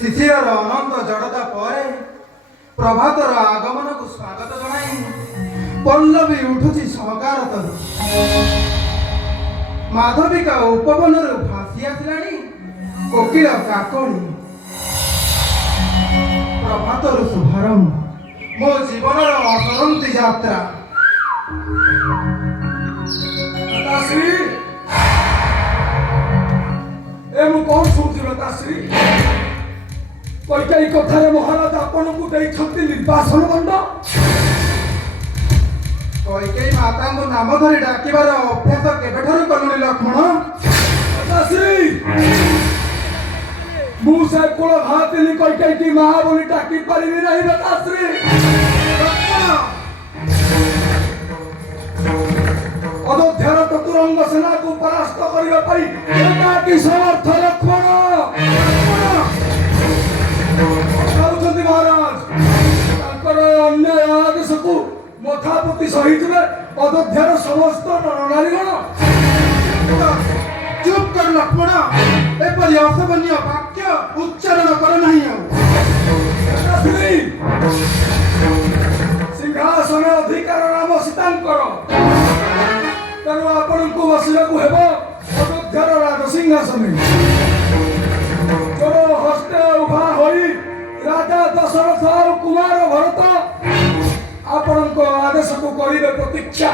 ଶିଶିରର ଅନନ୍ତ ଜଡ଼ତା ପରେ ପ୍ରଭାତର ଆଗମନକୁ ସ୍ୱାଗତ ଜଣାଇ ପଲ୍ଲବୀ ଉଠୁଛି ସହକାରତରୁ। ମାଧବିକା ଉପବନରୁ ଭାସି ଆସିଲାଣି କୋକିଳ କାକଳି। ପ୍ରଭାତରୁ ଶୁଭାରମ୍ଭ ମୋ ଜୀବନର ଅସରନ୍ତି ଯାତ୍ରା। ଲତାଶ୍ରୀ, ଏ ମୁଁ କଣ ଶୁଣୁଛି ଲତାଶ୍ରୀ? କୈକେୟୀ କଥାରେ ମହାରାଜ ଆପଣଙ୍କୁ ଦେଇଛନ୍ତି ନିର୍ବାସନ ଦଣ୍ଡ। କୈକେୟୀ ମାତାଙ୍କୁ ନାମ ଧରି ଡାକିବାର ଅଭ୍ୟାସ କେବେଠାରୁ କଲୁଣି ଲକ୍ଷ୍ମଣ? ଲତାଶ୍ରୀ, ମୁଁ ସେ କୁଳ ଭାତିନି କୈକେୟୀ ମା ବୋଲି ଡାକି ପାରିବି ନାହିଁ ଲତାଶ୍ରୀ। ଲକ୍ଷ୍ମଣ, ଅଯୋଧ୍ୟାର ଚତୁରଙ୍ଗ ସେନାକୁ ପରାସ୍ତ କରିବା ପାଇଁ ଏକାକୀ ସମର୍ଥ ଲକ୍ଷ୍ମଣ କହୁଛନ୍ତି ମହାରାଜ। ତାଙ୍କର ଅନ୍ୟାୟ ଆଦେଶକୁ ମଥାପତି ସହିଥିବେ ଅଯୋଧ୍ୟାର ସମସ୍ତ ନରନାରୀଗଣ। ଚୁପ୍ କର ଲକ୍ଷ୍ମଣ, ଏପରି ଅଶୋଭନୀୟ ବାକ୍ୟ ଉଚ୍ଚାରଣ କର ନାହିଁ। ଆଉ ସିଂହାସନ ଅଧିକାର ନାମ ସୀତାଙ୍କର, ତେଣୁ ଆପଣଙ୍କୁ ବସିବାକୁ ହେବ ଅଯୋଧ୍ୟାର ରାଜସିଂହାସନରେ। ଚୋର ହସ୍ତେ ଉଭା ହୋଇ ରାଜା ଦଶରଥ ଆଉ କୁମାର ଭରତ ଆପଣଙ୍କ ଆଦେଶକୁ କରିବେ ପ୍ରତୀକ୍ଷା।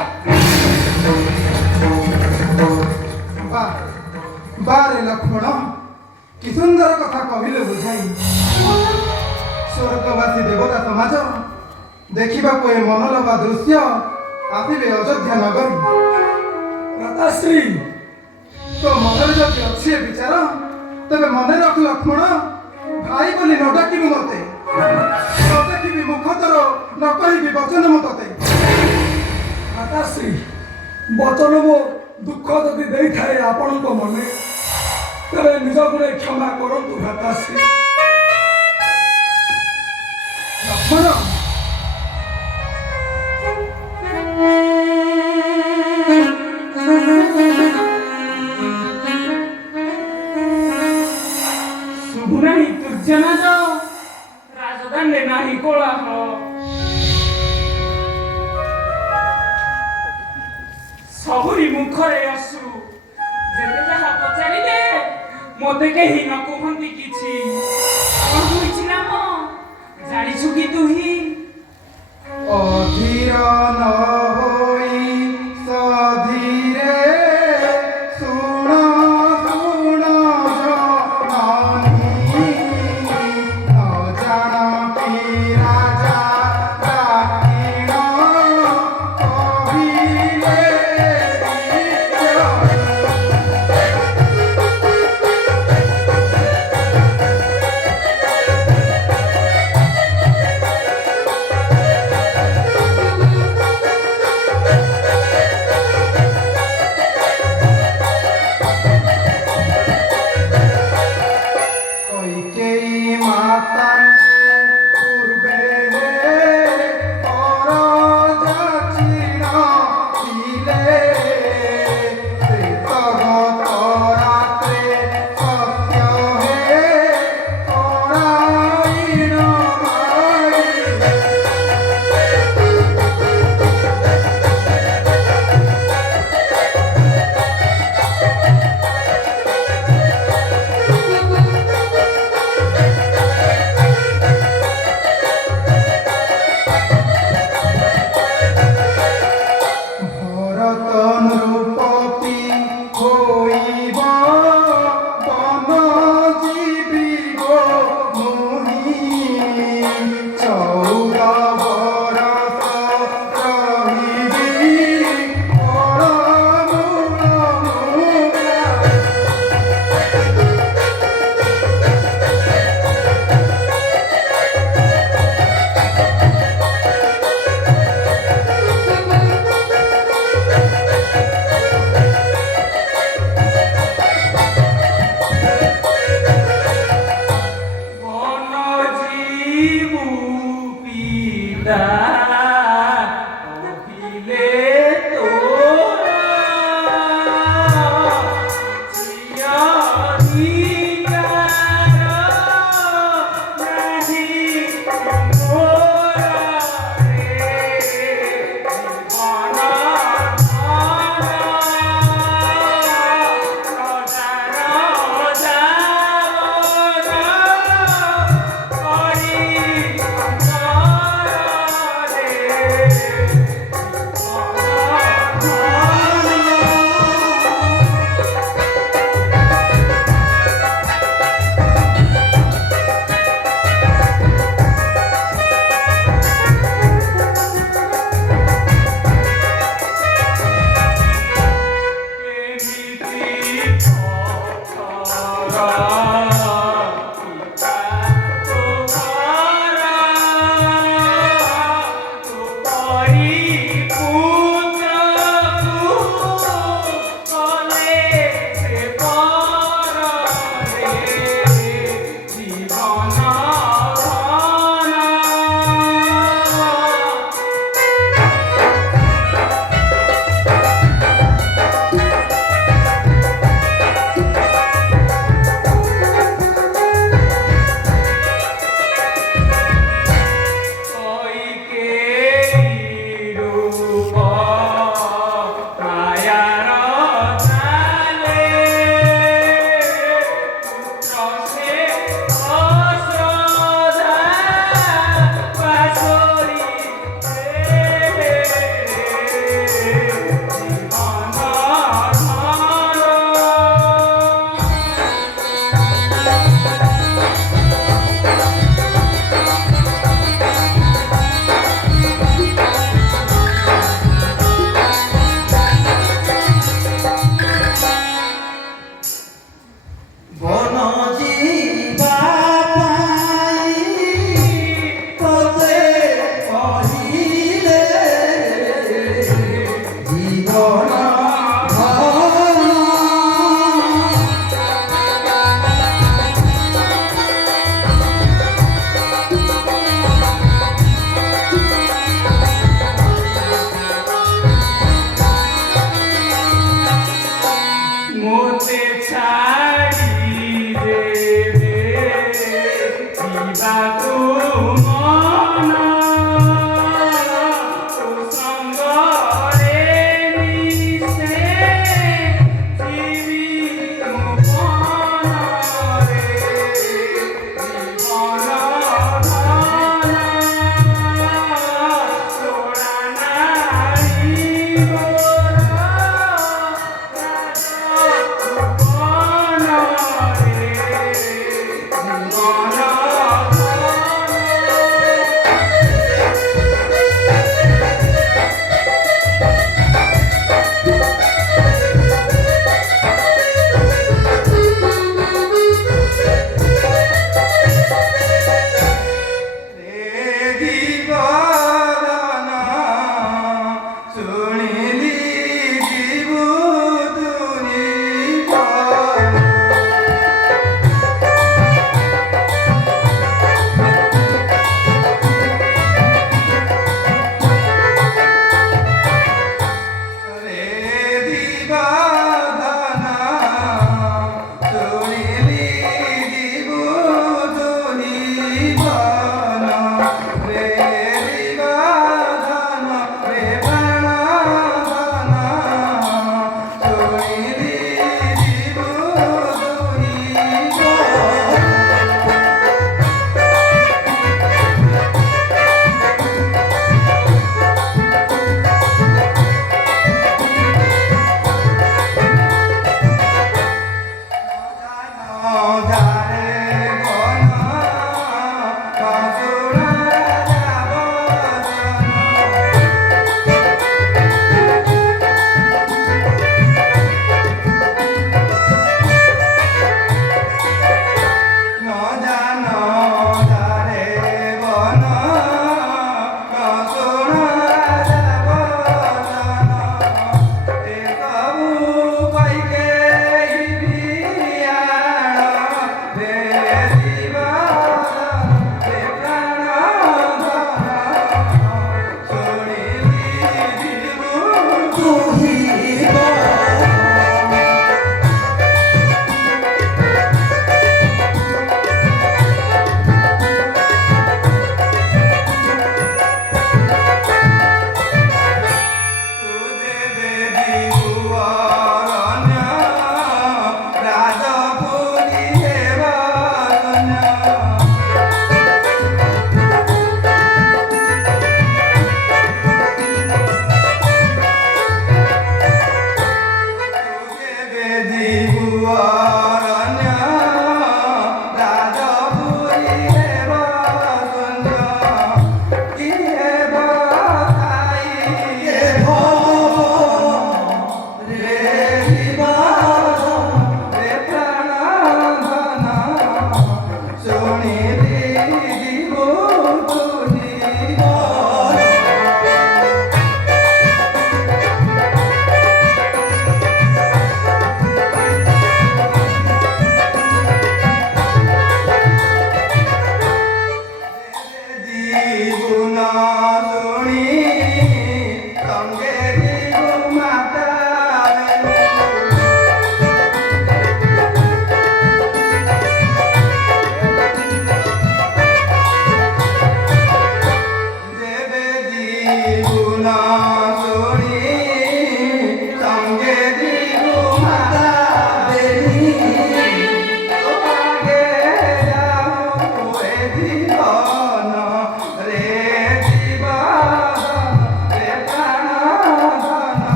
ବାରେ ଲକ୍ଷ୍ମଣ, କି ସୁନ୍ଦର କଥା କହିଲେ ବୁଝାଇ। ସ୍ୱର୍ଗବାସୀ ଦେବତା ସମାଜ ଦେଖିବାକୁ ଏ ମନଲୋଭା ଦୃଶ୍ୟ ଆସିବେ ଅଯୋଧ୍ୟା ନଗରୀ। ଲତାଶ୍ରୀ, ତୋ ମନରେ ଯଦି ଅଛି ଏ ବିଚାର, ତେବେ ମନେ ରଖ ଲକ୍ଷ୍ମଣ, ଭାଇ ବୋଲି ନ ଡାକିବି ମତେ, ନ ଦେଖିବି ମୁଖ ତୋର, ନ କହିବି ବଚନ ମୁଁ ତତେ। ଲତାଶ୍ରୀ, ବଚନ ମୋ ଦୁଃଖ ଯଦି ଦେଇଥାଏ ଆପଣଙ୍କ ମନେ, ତେବେ ନିଜ ଗୁଣେ କ୍ଷମା କରନ୍ତୁ ଭ୍ରାତାଶ୍ରୀ। ଲକ୍ଷ୍ମଣ, ଶୁଭୁନାହିଁ ତୂର୍ଯ୍ୟନାଦ, ରାଜଧାନୀରେ ନାହିଁ କୋଳାହଳ। ସବୁରି ମୁଖରେ ଅଶ୍ରୁ, ଯେତେ ଯାହା ପଚାରିଲେ ମୋତେ କେହି ନ କୁହନ୍ତି କିଛି। କଣ ହୋଇଛି ନାମ, ଜାଣିଛୁ କି ତୁହି? ଅଧୀର ନ ହୋଇ ସଧୀରେ ଶୁଣ ଶୁଣ ଜନନୀ, ନ ଜାଣନ୍ତି ରାଜା ଡାକିଣ କହିଲେ ଛାଡ଼ି ଦେବେ ଯିବାକୁ ମନ ତୋ ସଙ୍ଗରେ ମିଶେ ଯିବି ମୋ ମନରେ ଜୀବନ ଧନ ଲୋଡ଼ା ନାରୀ ମୋର ରାଜ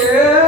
ଏ